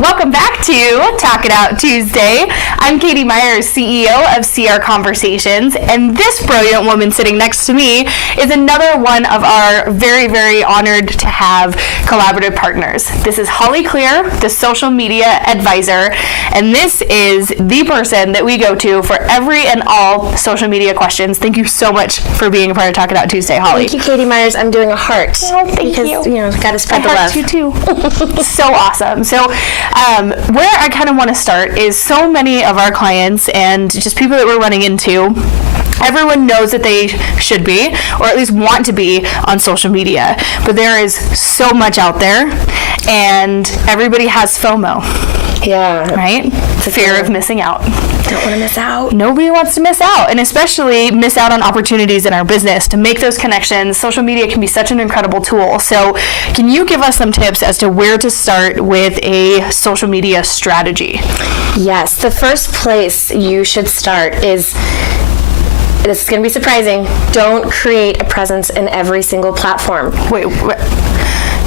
Welcome back to Talk It Out Tuesday. I'm Katie Myers, CEO of CR Conversations, and this brilliant woman sitting next to me is another one of our very, very honored to have collaborative partners. This is Holly Clear, the social media advisor, and this is the person that we go to for every and all social media questions. Thank you so much for being a part of Talk It Out Tuesday, Holly. Thank you, Katie Myers. I'm doing a heart. Oh, thank you. Because, got to spread the love. You too. So awesome. So where I kind of want to start is so many of our clients and just people that we're running into, everyone knows that they should be, or at least want to be, on social media. But there is so much out there, and everybody has FOMO. Yeah. Right? It's a fear of missing out. Don't want to miss out. Nobody wants to miss out, and especially miss out on opportunities in our business to make those connections. Social media can be such an incredible tool. So can you give us some tips as to where to start with a social media strategy? Yes. The first place you should start is, this is going to be surprising, don't create a presence in every single platform. Wait.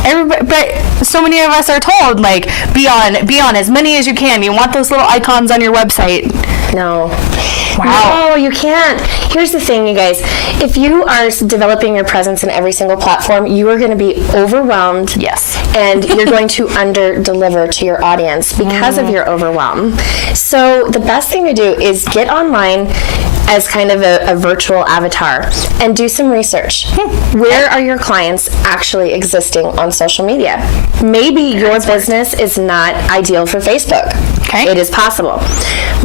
Everybody, but so many of us are told, like, be on as many as you can. You want those little icons on your website. No. Wow. No, you can't. Here's the thing, you guys. If you are developing your presence in every single platform, you are going to be overwhelmed. Yes. And you're going to under-deliver to your audience because of your overwhelm. So the best thing to do is get online as kind of a virtual avatar and do some research. Where are your clients actually existing on social media? Maybe your business is not ideal for Facebook. Okay. It is possible.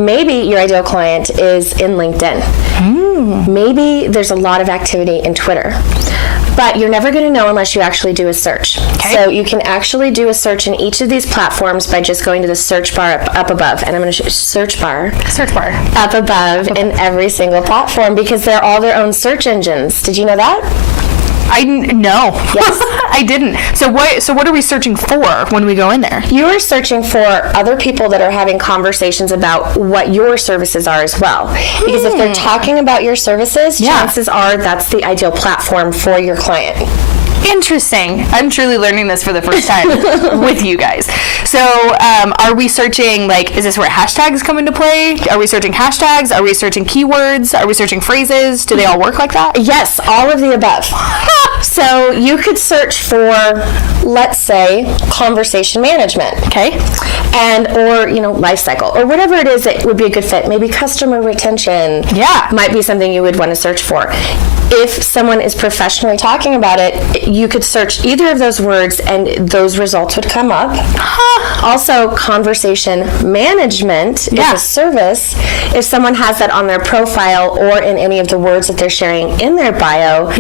Maybe your ideal client is in LinkedIn. Maybe there's a lot of activity in Twitter. But you're never going to know unless you actually do a search. Okay. So you can actually do a search in each of these platforms by just going to the search bar up above. And I'm going to search bar up above in every single platform, because they're all their own search engines. Did you know that? No. Yes. I didn't. So what are we searching for when we go in there? You are searching for other people that are having conversations about what your services are as well. Because if they're talking about your services, chances are that's the ideal platform for your client. Interesting. I'm truly learning this for the first time with you guys. So are we searching, like, is this where hashtags come into play? Are we searching hashtags? Are we searching keywords? Are we searching phrases? Do they all work like that? Yes, all of the above. So you could search for, let's say, conversation management. Okay. And, or, life cycle, or whatever it is that would be a good fit. Maybe customer retention. Yeah. Might be something you would want to search for. If someone is professionally talking about it, you could search either of those words and those results would come up. Also, conversation management is a service. If someone has that on their profile or in any of the words that they're sharing in their bio,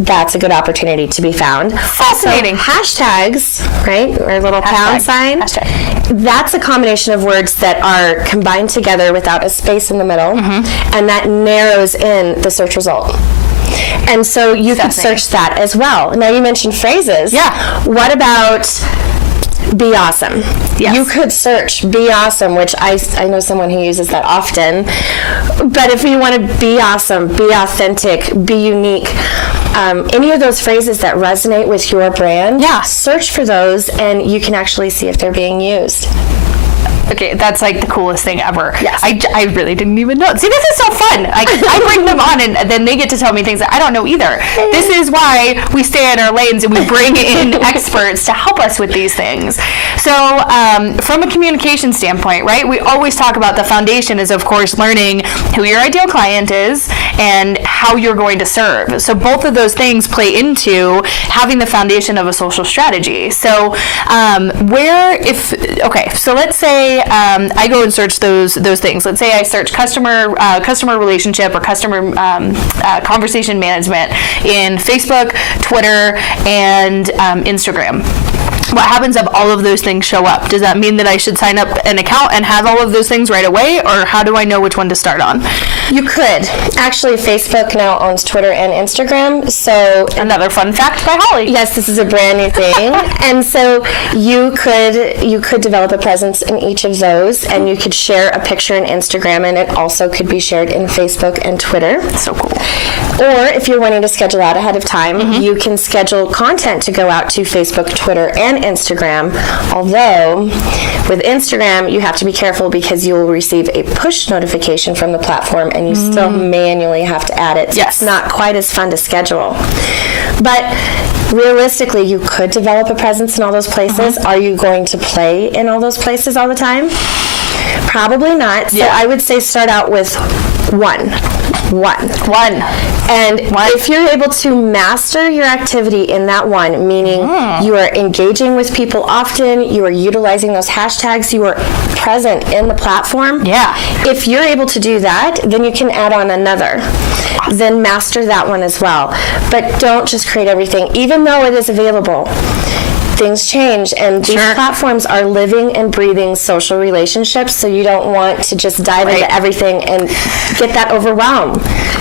that's a good opportunity to be found. Fascinating. Also, hashtags, right? Or a little pound sign. Hashtag. That's a combination of words that are combined together without a space in the middle, and that narrows in the search result. And so you could search that as well. Now, you mentioned phrases. Yeah. What about be awesome? Yes. You could search be awesome, which I know someone who uses that often. But if you want to be awesome, be authentic, be unique, any of those phrases that resonate with your brand, search for those, and you can actually see if they're being used. Okay, that's like the coolest thing ever. Yes. I really didn't even know. See, this is so fun. I bring them on, and then they get to tell me things that I don't know either. This is why we stay in our lanes and we bring in experts to help us with these things. So from a communication standpoint, right, we always talk about the foundation is, of course, learning who your ideal client is and how you're going to serve. So both of those things play into having the foundation of a social strategy. So so let's say I go and search those things. Let's say I search customer relationship or customer conversation management in Facebook, Twitter, and Instagram. What happens if all of those things show up? Does that mean that I should sign up an account and have all of those things right away, or how do I know which one to start on? You could. Actually, Facebook now owns Twitter and Instagram, so Another fun fact by Holly. yes, this is a brand new thing. And so you could develop a presence in each of those, and you could share a picture in Instagram, and it also could be shared in Facebook and Twitter. So cool. Or if you're wanting to schedule out ahead of time, you can schedule content to go out to Facebook, Twitter, and Instagram. Although with Instagram, you have to be careful because you will receive a push notification from the platform, and you still manually have to add it. So Yes. it's not quite as fun to schedule. But realistically, you could develop a presence in all those places. Are you going to play in all those places all the time? Probably not. So Yeah. I would say start out with one. And if you're able to master your activity in that one, meaning you are engaging with people often, you are utilizing those hashtags, you are present in the platform. Yeah. If you're able to do that, then you can add on another. Then master that one as well. But don't just create everything, even though it is available. Things change, and these platforms are living and breathing social relationships, so you don't want to just dive into everything and get that overwhelm.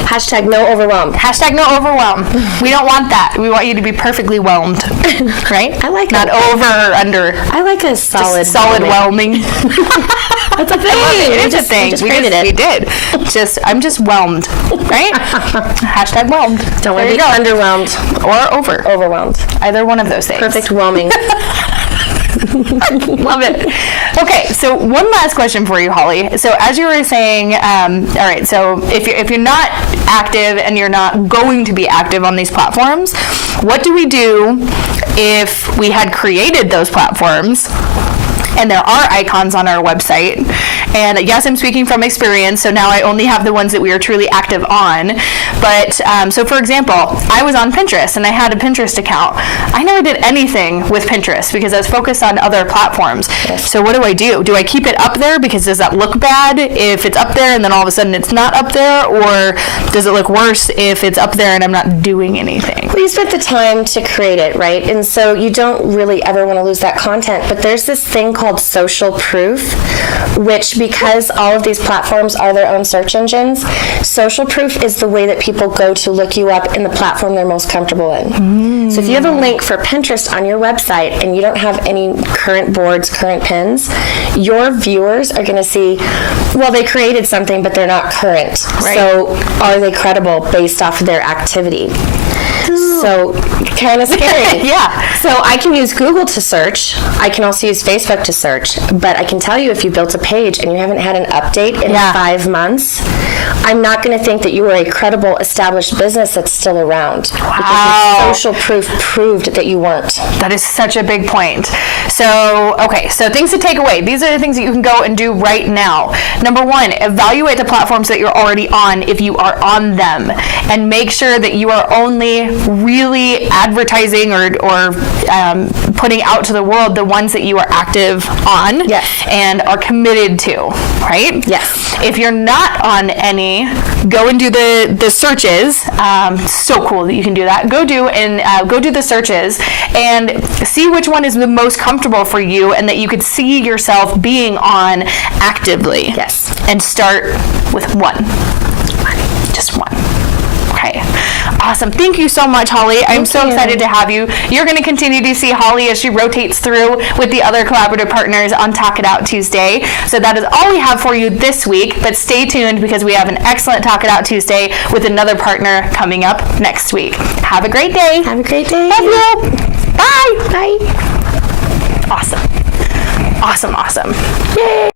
Hashtag no overwhelm. Hashtag no overwhelm. We don't want that. We want you to be perfectly whelmed, right? I like Not that. over or under. I like a solid whelming. That's a thing. It is a thing. We did. I'm just whelmed, right? Hashtag whelmed. Don't want There to you be go. underwhelmed. Or over. Overwhelmed. Either one of those things. Perfect whelming. Love it. Okay, so one last question for you, Holly. So as you were saying, all right, so if you're not active and you're not going to be active on these platforms, what do we do if we had created those platforms and there are icons on our website? And yes, I'm speaking from experience, so now I only have the ones that we are truly active on. But so for example, I was on Pinterest and I had a Pinterest account. I never did anything with Pinterest because I was focused on other platforms. Yes. So what do I do? Do I keep it up there because does that look bad if it's up there and then all of a sudden it's not up there? Or does it look worse if it's up there and I'm not doing anything? Well, you spent the time to create it, right? And so you don't really ever want to lose that content. But there's this thing called social proof, which because all of these platforms are their own search engines, social proof is the way that people go to look you up in the platform they're most comfortable in. So if you have a link for Pinterest on your website and you don't have any current boards, current pins, your viewers are going to see, well, they created something, but they're not current. Right. So are they credible based off of their activity? So kind of scary. Yeah. So I can use Google to search. I can also use Facebook to search. But I can tell you if you built a page and you haven't had an update in 5 months, I'm not going to think that you are a credible, established business that's still around. Wow. Because your social proof proved that you weren't. That is such a big point. So, okay, so things to take away. These are the things that you can go and do right now. Number one, evaluate the platforms that you're already on if you are on them. And make sure that you are only really advertising or putting out to the world the ones that you are active on and are committed to, right? Yes. If you're not on any, go and do the searches. So cool that you can do that. Go do the searches and see which one is the most comfortable for you and that you could see yourself being on actively. Yes. And start with one. Just one. Okay. Awesome. Thank you so much, Holly. I'm so excited to have you. You're going to continue to see Holly as she rotates through with the other collaborative partners on Talk It Out Tuesday. So that is all we have for you this week, but stay tuned because we have an excellent Talk It Out Tuesday with another partner coming up next week. Have a great day. Have a great day. Love you. Bye. Bye. Awesome. Awesome. Awesome. Yay.